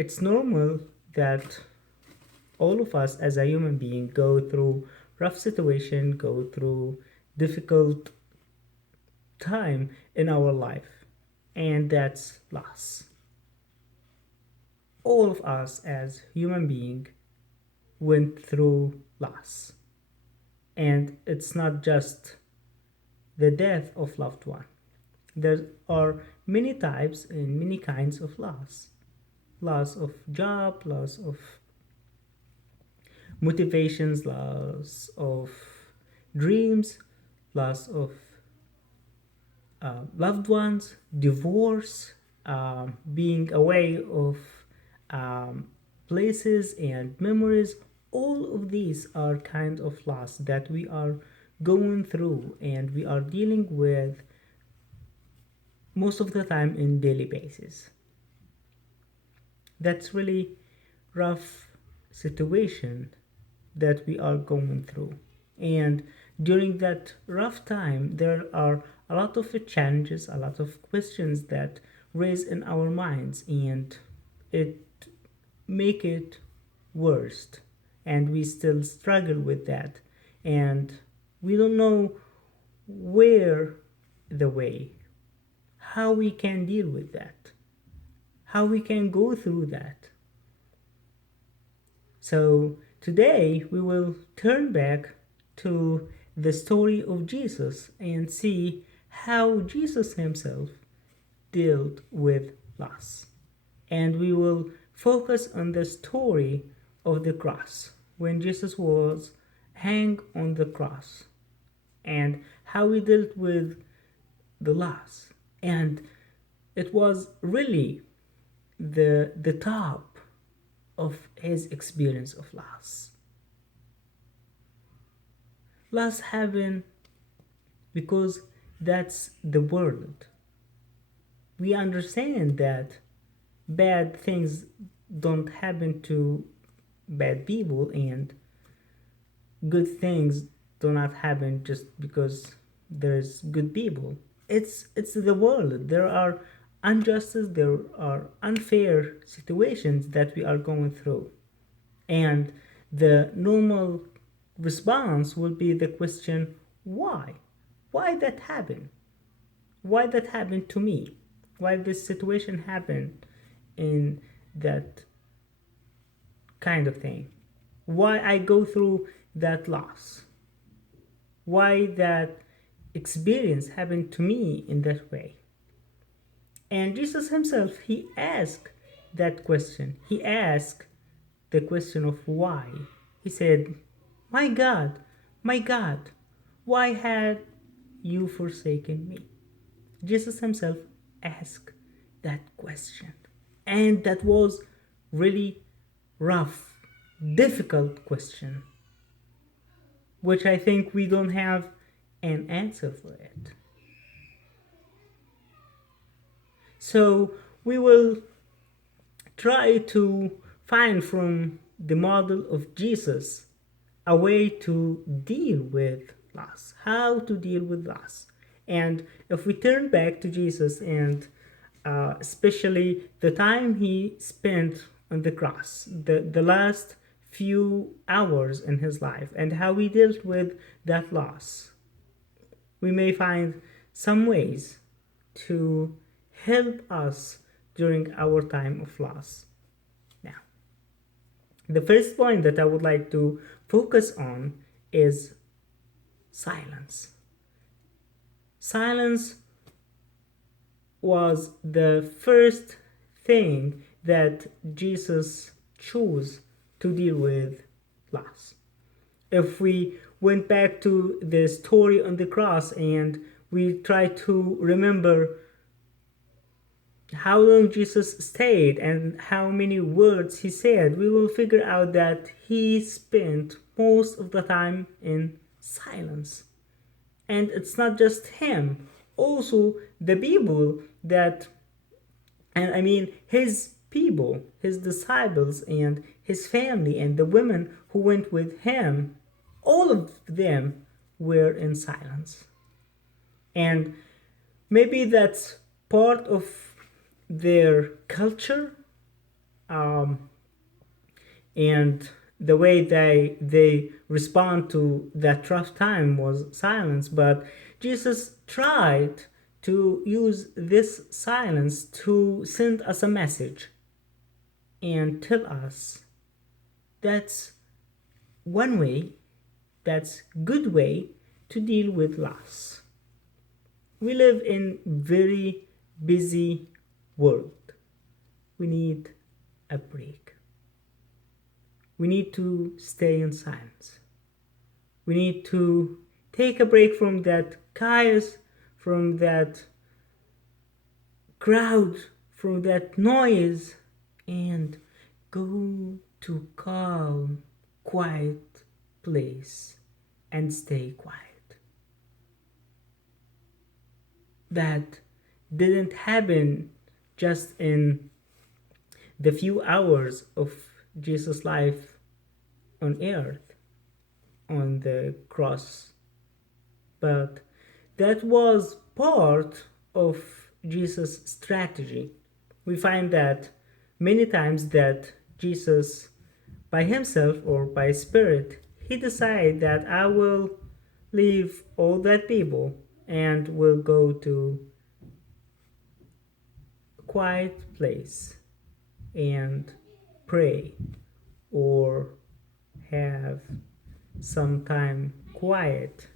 it's normal that all of us as a human being go through rough situation, go through difficult time in our life, and that's loss. All of us as human being went through loss, and it's not just the death of loved one. There are many types and many kinds of loss. Loss of job, loss of motivations, loss of dreams, loss of loved ones, divorce, being away of um, places and memories. All of these are kind of loss that we are going through and we are dealing with most of the time in daily basis. That's really rough situation that we are going through. And during that rough time, there are a lot of challenges, a lot of questions that raise in our minds, and it make it worst. And we still struggle with that, and we don't know where the way, how we can deal with that, how we can go through that. So today we will turn back to the story of Jesus and see how Jesus himself dealt with loss. And we will focus on the story of the cross when Jesus was hanged on the cross and how he dealt with the loss. And it was really the top of his experience of loss. Loss happen because that's the world. We understand that bad things don't happen to bad people and good things do not happen just because there's good people. It's the world. There are injustice, there are unfair situations that we are going through. And the normal response will be the question, why? Why that happened? Why that happened to me? Why this situation happened in that kind of thing? Why I go through that loss? Why that experience happened to me in that way? And Jesus himself, he asked that question. He asked the question of why. He said, my God, why had you forsaken me? Jesus himself asked that question. And that was really rough, difficult question, which I think we don't have an answer for it. So we will try to find from the model of Jesus a way to deal with loss, how to deal with loss. And if we turn back to Jesus and especially the time he spent on the cross, the last few hours in his life, and how he dealt with that loss, we may find some ways to help us during our time of loss. Now, the first point that I would like to focus on is silence. Silence was the first thing that Jesus chose to deal with loss. If we went back to the story on the cross and we try to remember how long Jesus stayed and how many words he said, we will figure out that he spent most of the time in silence. And it's not just him, also the people that, and I mean his people, his disciples, and his family, and the women who went with him, all of them were in silence. And maybe that's part of their culture. and the way they respond to that tough time was silence. But Jesus tried to use this silence to send us a message and tell us that's one way, that's good way to deal with loss. We live in very busy world. We need a break. We need to stay in silence. We need to take a break from that chaos, from that crowd, from that noise, and go to calm, quiet place and stay quiet. That didn't happen just in the few hours of Jesus' life on earth, on the cross, but that was part of Jesus' strategy. We find that many times that Jesus, by himself or by spirit, he decided that I will leave all that people and will go to a quiet place and pray or have some time quiet